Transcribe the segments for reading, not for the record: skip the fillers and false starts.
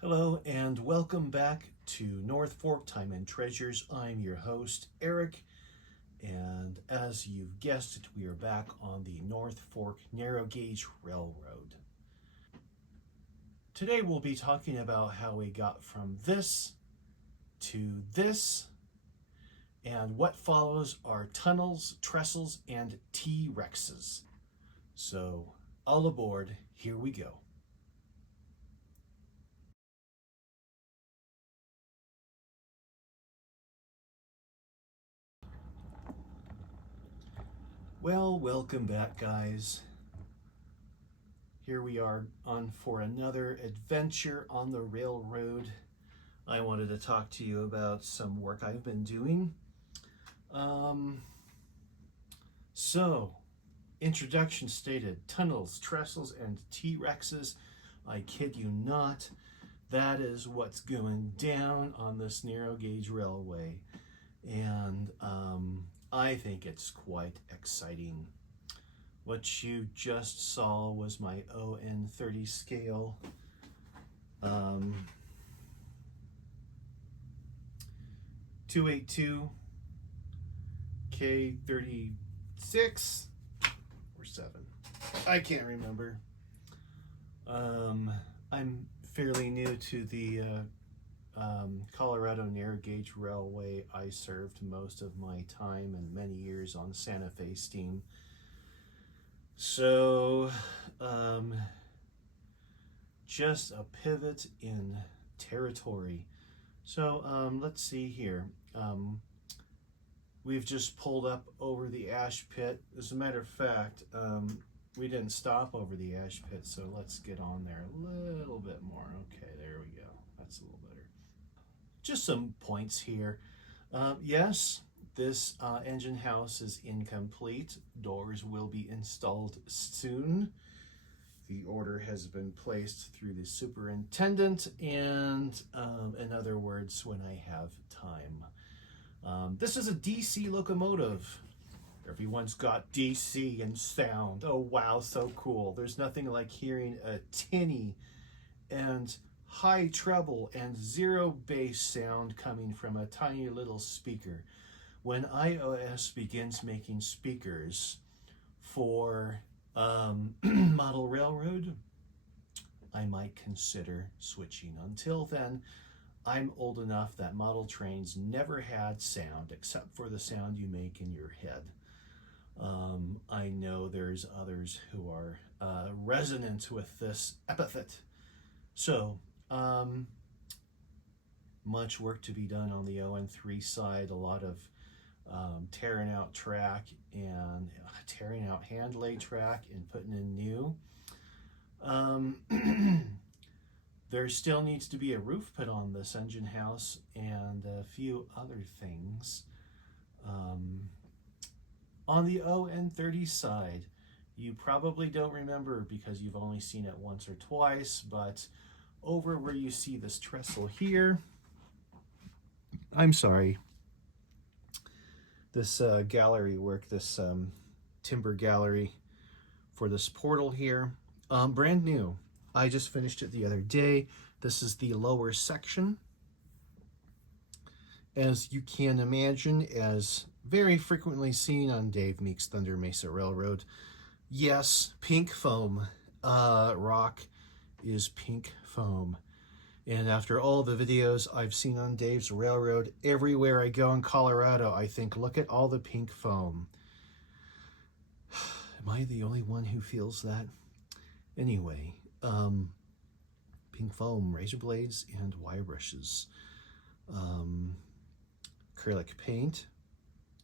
Hello and welcome back to North Fork Time and Treasures. I'm your host, Eric, and as you've guessed it, we are back on the North Fork Narrow Gauge Railroad. Today we'll be talking about how we got from this to this, and what follows are tunnels, trestles, and T-Rexes. So, all aboard, here we go. Well, welcome back, guys. Here we are on for another adventure on the railroad. I wanted to talk to you about some work I've been doing. So, introduction stated, tunnels, trestles, and T-Rexes. I kid you not, that is what's going down on this narrow gauge railway. And I think it's quite exciting. What you just saw was my ON30 scale. 282 K36 or 7. I can't remember. I'm fairly new to the Colorado Narrow Gauge Railway. I served most of my time and many years on Santa Fe Steam. So, just a pivot in territory. So, let's see here. We've just pulled up over the ash pit. As a matter of fact, we didn't stop over the ash pit, so let's get on there a little bit more. Okay, there we go. That's a little better. Just some points here. Yes, this engine house is incomplete. Doors will be installed soon. The order has been placed through the superintendent, and in other words, when I have time. This is a DC locomotive. Everyone's got DC and sound. Oh wow, so cool. There's nothing like hearing a tinny and high treble and zero bass sound coming from a tiny little speaker. When iOS begins making speakers for model railroad, I might consider switching. Until then, I'm old enough that model trains never had sound except for the sound you make in your head. I know there's others who are resonant with this epithet. So, much work to be done on the ON3 side, a lot of tearing out track and tearing out hand lay track and putting in new. There still needs to be a roof put on this engine house and a few other things. On the ON30 side, you probably don't remember because you've only seen it once or twice, but over where you see this trestle here, I'm sorry, this gallery work, this timber gallery for this portal here, brand new. I just finished it the other day. This is the lower section. As you can imagine, as very frequently seen on Dave Meek's Thunder Mesa Railroad, yes, pink foam. Rock is pink foam. And after all the videos I've seen on Dave's railroad, everywhere I go in Colorado, I think, look at all the pink foam. Am I the only one who feels that? Anyway, pink foam, razor blades, and wire brushes. Acrylic paint.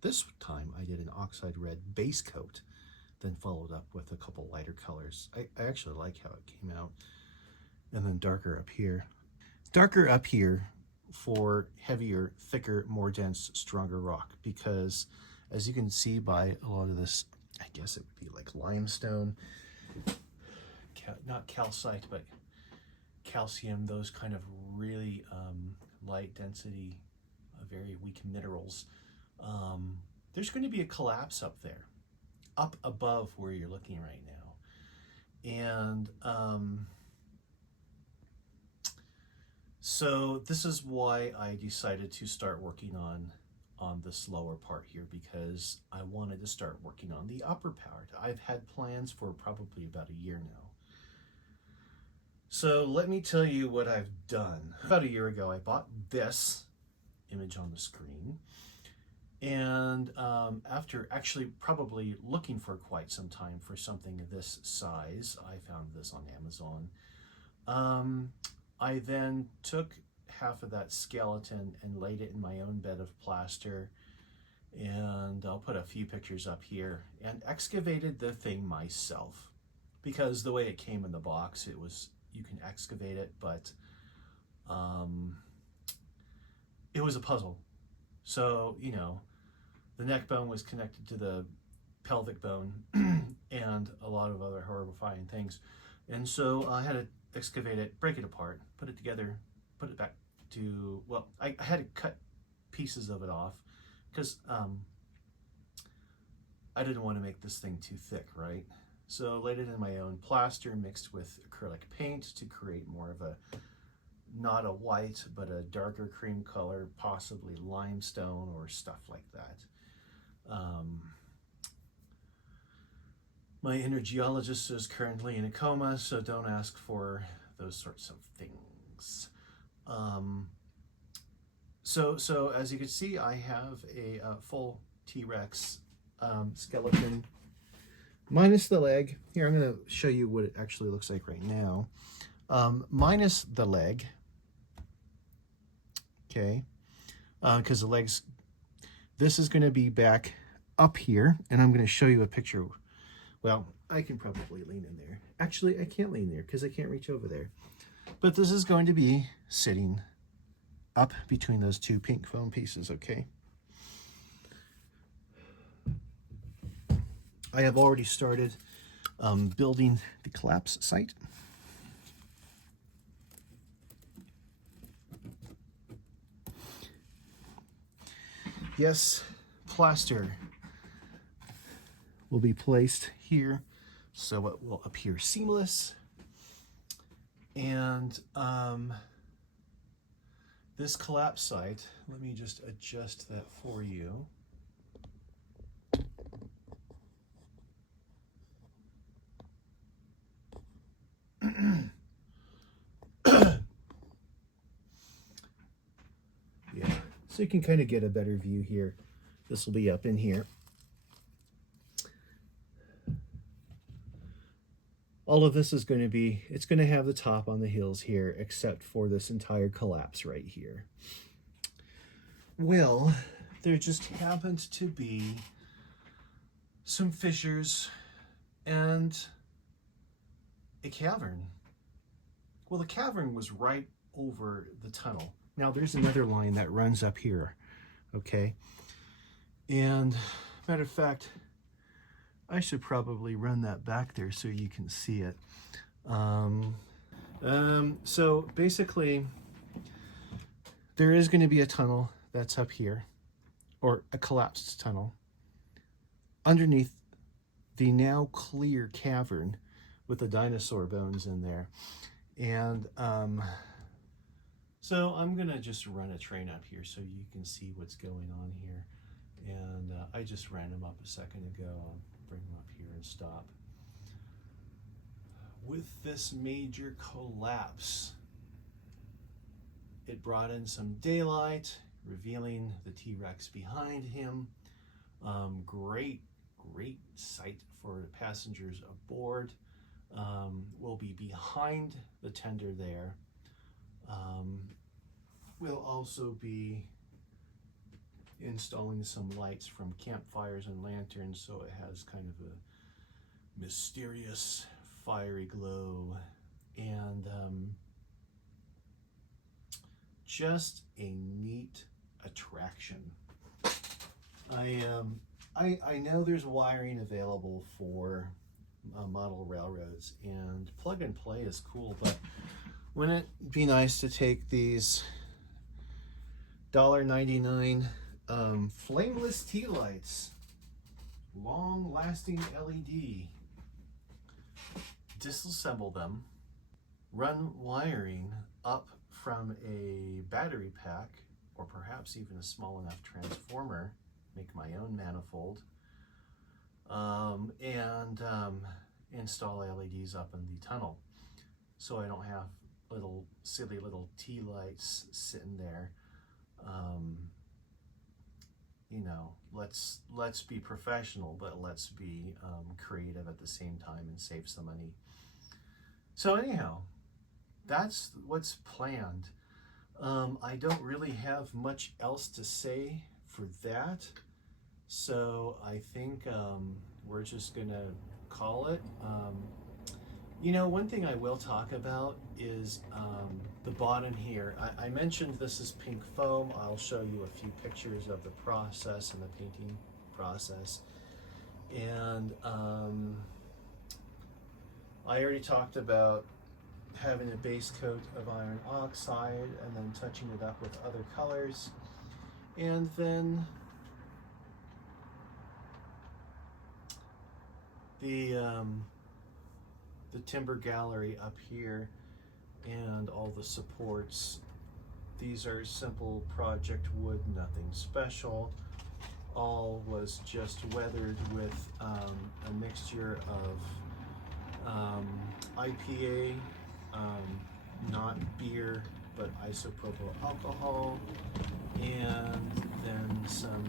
This time I did an oxide red base coat, then followed up with a couple lighter colors. I actually like how it came out. And then darker up here. Darker up here for heavier, thicker, more dense, stronger rock, because as you can see by a lot of this, I guess it would be like limestone, not calcite, but calcium, those kind of really light density, very weak minerals. There's going to be a collapse up there, up above where you're looking right now. And So this is why I decided to start working on this lower part here, because I wanted to start working on the upper part. I've had plans for probably about a year now. So let me tell you what I've done. About a year ago, I bought this image on the screen. And after actually probably looking for quite some time for something this size, I found this on Amazon. I then took half of that skeleton and laid it in my own bed of plaster, and I'll put a few pictures up here, and excavated the thing myself, because the way it came in the box, it was, you can excavate it, but it was a puzzle. So, you know, the neck bone was connected to the pelvic bone and a lot of other horrifying things. And so I had to excavate it, break it apart, put it together, put it back to, well, I had to cut pieces of it off because I didn't want to make this thing too thick, right? So I laid it in my own plaster mixed with acrylic paint to create more of a, not a white, but a darker cream color, possibly limestone or stuff like that. My inner geologist is currently in a coma, so don't ask for those sorts of things. So as you can see, I have a full T-Rex skeleton, minus the leg. Here, I'm going to show you what it actually looks like right now. Minus the leg, okay, because the legs, this is going to be back up here, and I'm going to show you a picture. Well, I can probably lean in there. Actually, I can't lean there because I can't reach over there. But this is going to be sitting up between those two pink foam pieces, okay? I have already started building the collapse site. Yes, plaster will be placed here so it will appear seamless. And this collapse site, let me just adjust that for you. Yeah, so you can kind of get a better view here. This will be up in here. All of this is going to be, it's going to have the top on the hills here, except for this entire collapse right here. Well, there just happened to be some fissures and a cavern. Well, the cavern was right over the tunnel. Now there's another line that runs up here, okay? And matter of fact, I should probably run that back there so you can see it. So basically, there is going to be a tunnel that's up here, or a collapsed tunnel, underneath the now clear cavern with the dinosaur bones in there. And so I'm going to just run a train up here so you can see what's going on here. And I just ran him up a second ago. I'll bring him up here and stop. With this major collapse, it brought in some daylight, revealing the T-Rex behind him. Great sight for the passengers aboard. Will be behind the tender there. We'll also be installing some lights from campfires and lanterns, so it has kind of a mysterious fiery glow, and just a neat attraction. I know there's wiring available for model railroads, and plug and play is cool, but wouldn't it be nice to take these $1.99 flameless tea lights, long-lasting LED, disassemble them, run wiring up from a battery pack, or perhaps even a small enough transformer, make my own manifold, and install LEDs up in the tunnel, so I don't have little silly little tea lights sitting there. You know, let's be professional, but let's be creative at the same time and save some money. So anyhow, that's what's planned. I don't really have much else to say for that, so I think we're just gonna call it. You know, one thing I will talk about is the bottom here. I mentioned this is pink foam. I'll show you a few pictures of the process and the painting process. And I already talked about having a base coat of iron oxide and then touching it up with other colors. And then the timber gallery up here and all the supports. These are simple project wood, nothing special. All was just weathered with a mixture of IPA, not beer, but isopropyl alcohol, and then some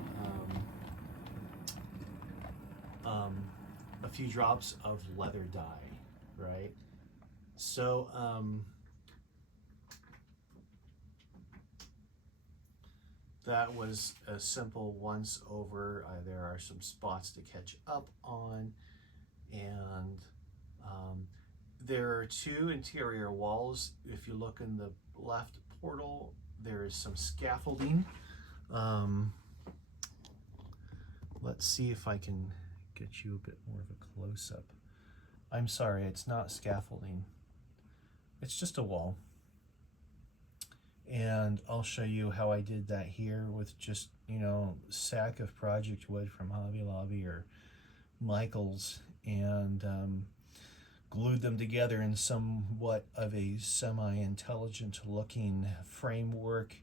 a few drops of leather dye, right? So that was a simple once over. There are some spots to catch up on, and there are two interior walls. If you look in the left portal, there is some scaffolding. Let's see if I can get you a bit more of a close-up. I'm sorry, it's not scaffolding. It's just a wall. And I'll show you how I did that here with just, you know, sack of project wood from Hobby Lobby or Michael's, and glued them together in somewhat of a semi-intelligent looking framework.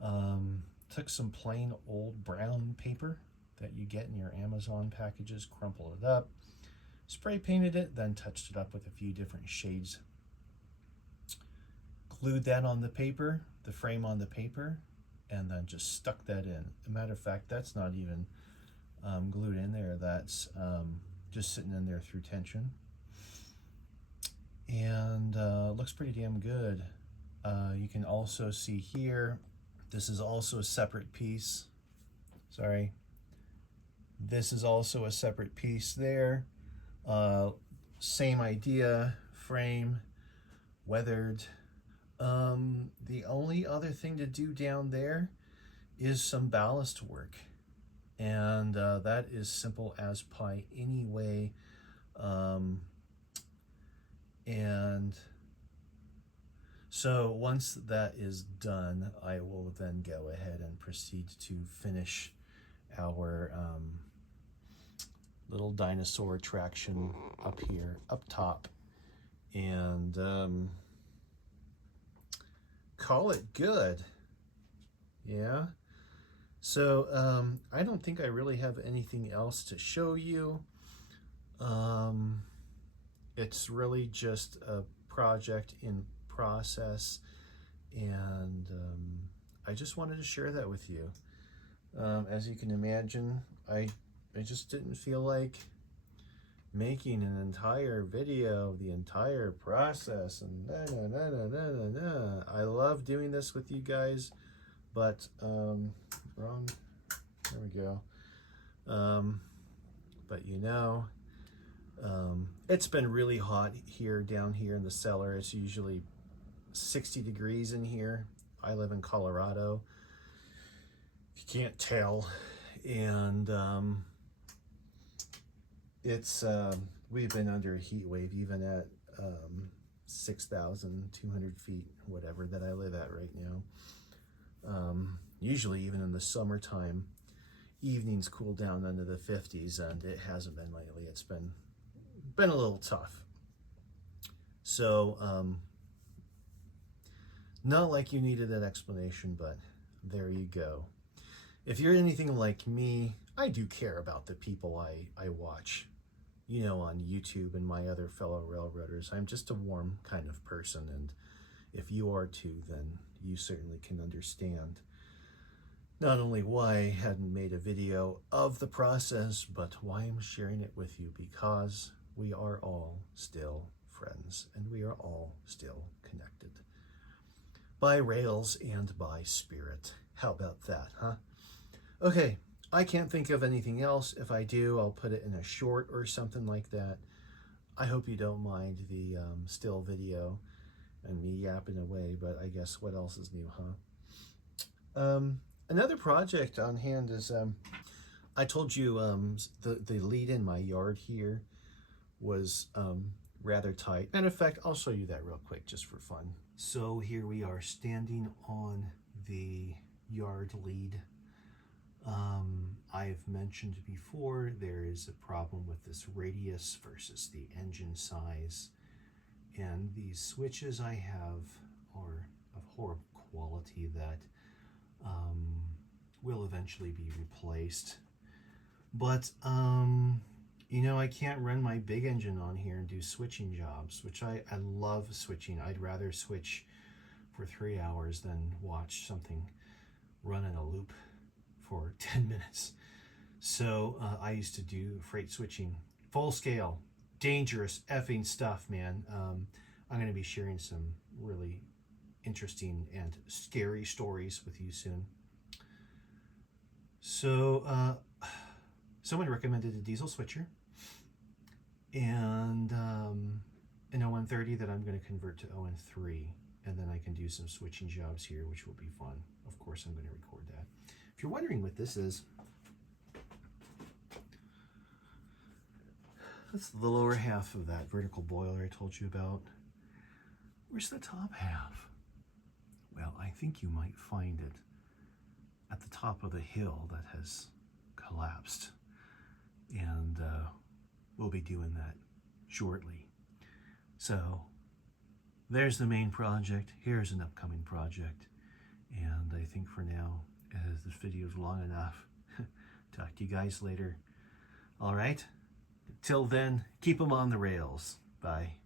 Took some plain old brown paper that you get in your Amazon packages, crumpled it up, spray painted it, then touched it up with a few different shades. Glued that on the paper, the frame on the paper, and then just stuck that in. As a matter of fact, that's not even glued in there. That's just sitting in there through tension. And looks pretty damn good. You can also see here, this is also a separate piece. Sorry. This is also a separate piece there. Same idea, frame, weathered. The only other thing to do down there is some ballast work. And that is simple as pie anyway. And so once that is done, I will then go ahead and proceed to finish our little dinosaur attraction up here, up top, and call it good. Yeah. So I don't think I really have anything else to show you. It's really just a project in process, and I just wanted to share that with you. As you can imagine, I just didn't feel like making an entire video of the entire process and I love doing this with you guys, but wrong, there we go. But you know, it's been really hot here, down here in the cellar. It's usually 60 degrees in here. I live in Colorado, if you can't tell. And it's we've been under a heat wave even at 6,200 feet, whatever, that I live at right now. Usually even in the summertime, evenings cool down into the 50s, and it hasn't been lately. It's been a little tough. So Not like you needed an explanation, but there you go. If you're anything like me, I do care about the people I watch, you know, on YouTube and my other fellow railroaders. I'm just a warm kind of person, and if you are too, then you certainly can understand not only why I hadn't made a video of the process, but why I'm sharing it with you, because we are all still friends and we are all still connected by rails and by spirit. How about that, huh? Okay, I can't think of anything else. If I do, I'll put it in a short or something like that. I hope you don't mind the still video and me yapping away, but I guess what else is new, huh? Another project on hand is, I told you the lead in my yard here was rather tight. Matter of fact, I'll show you that real quick just for fun. So here we are standing on the yard lead. I've mentioned before there is a problem with this radius versus the engine size, and these switches I have are of horrible quality that will eventually be replaced. But you know, I can't run my big engine on here and do switching jobs, which I love switching. I'd rather switch for 3 hours than watch something run in a loop for 10 minutes. So I used to do freight switching, full scale, dangerous effing stuff, man. I'm going to be sharing some really interesting and scary stories with you soon. So someone recommended a diesel switcher and an ON30 that I'm going to convert to ON3, and then I can do some switching jobs here, which will be fun. Of course, I'm going to record that. If you're wondering what this is, that's the lower half of that vertical boiler I told you about. Where's the top half? Well, I think you might find it at the top of the hill that has collapsed, and we'll be doing that shortly. So there's the main project. Here's an upcoming project, and I think for now, as this video is long enough, talk to you guys later. All right, till then, keep them on the rails. Bye.